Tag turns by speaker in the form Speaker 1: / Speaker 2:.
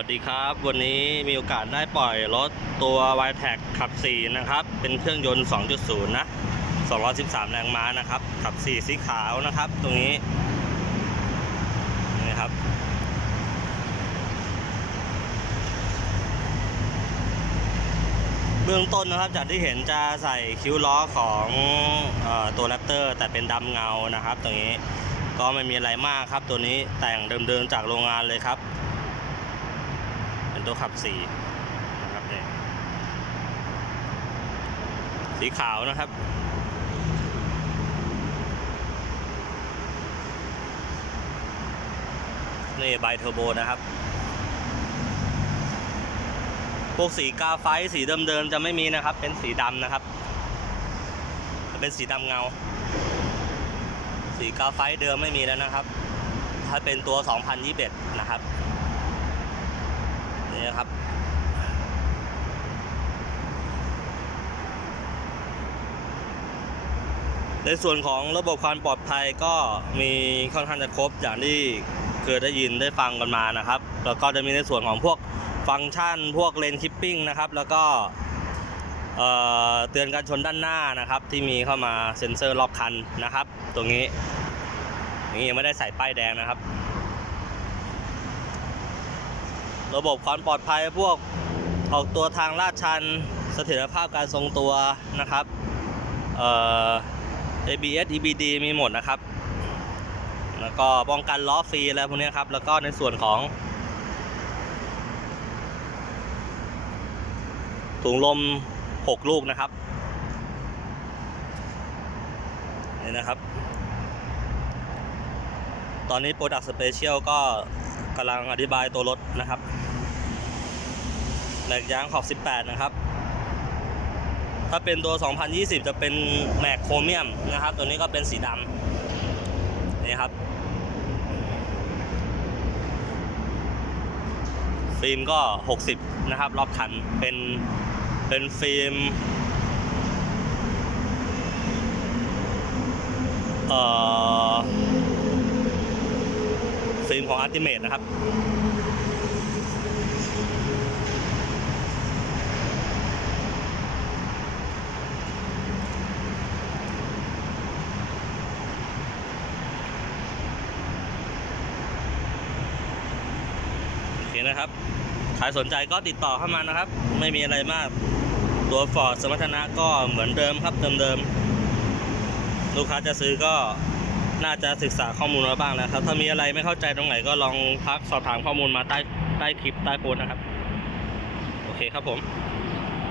Speaker 1: วัสดีครับ วันนี้มีโอกาสได้ปล่อยรถตัว y t e c ขับ 4 นะครับ เป็นเครื่องยนต์ 2.0 นะ 213 แรงม้านะครับ ขับ 4 สีขาวนะครับ ตรงนี้นี่ครับ เบื้องต้นนะครับจากที่เห็นจะใส่คิ้วล้อของออตัวแรปเตอร์แต่เป็นดำเงานะครับ ตรงนี้ก็ไม่มีอะไรมากครับ ตัวนี้แต่งเดิมๆจากโรงงานเลยครับ ตัวขับสีนะครับเนี่ยสีขาวนะครับนี่ไบเทอร์โบนะครับ พวกสีกาไฟสีเดิมๆจะไม่มีนะครับ เป็นสีดำนะครับ เป็นสีดำเงา สีกาไฟเดิมไม่มีแล้วนะครับ ถ้าเป็นตัว 2021 นะครับ นี่นะครับในส่วนของระบบความปลอดภัยก็มีค่อนข้างจะครบอย่างที่เคยได้ยินได้ฟังกันมานะครับ แล้วก็จะมีในส่วนของพวกฟังก์ชันพวกเลนคิปปิ้งนะครับ แล้วก็เอ่อเตือนการชนด้านหน้านะครับ ที่มีเข้ามาเซ็นเซอร์รอบคันนะครับ ตรงนี้นี้ยังไม่ได้ใส่ป้ายแดงนะครับ ระบบความปลอดภัยพวกออกตัวทางลาดชันเสถียรภาพการทรงตัวนะครับเอ่อ ABS EBD มีหมดนะครับ แล้วก็ป้องกันล้อฟรีอะไรพวกนี้ครับ แล้วก็ในส่วนของถุงลม 6 ลูกนะครับนี่นะครับ ตอนนี้ Product Special ก็ กำลังอธิบายตัวรถนะครับแหลกยางขอบ 18 นะครับ ถ้าเป็นตัว 2020 จะเป็นแม็กโครเมียมนะครับ ตัวนี้ก็เป็นสีดำนี่ครับ ฟิล์มก็ 60 นะครับ รอบคัน เป็น เป็นฟิล์ม เอ่อ ฟิล์ม ของ Ultimate นะครับโอเคนะครับใครสนใจก็ติดต่อเข้ามานะครับ ไม่มีอะไรมาก ตัวฟอร์ดสมรรถนะก็เหมือนเดิมครับเดิมๆ ลูกค้าจะซื้อก็ น่าจะศึกษาข้อมูลมาบ้างแล้วครับ ถ้ามีอะไรไม่เข้าใจตรงไหนก็ลองพักสอบถามข้อมูลมาใต้ใต้คลิปใต้โพสต์นะครับ โอเคครับผม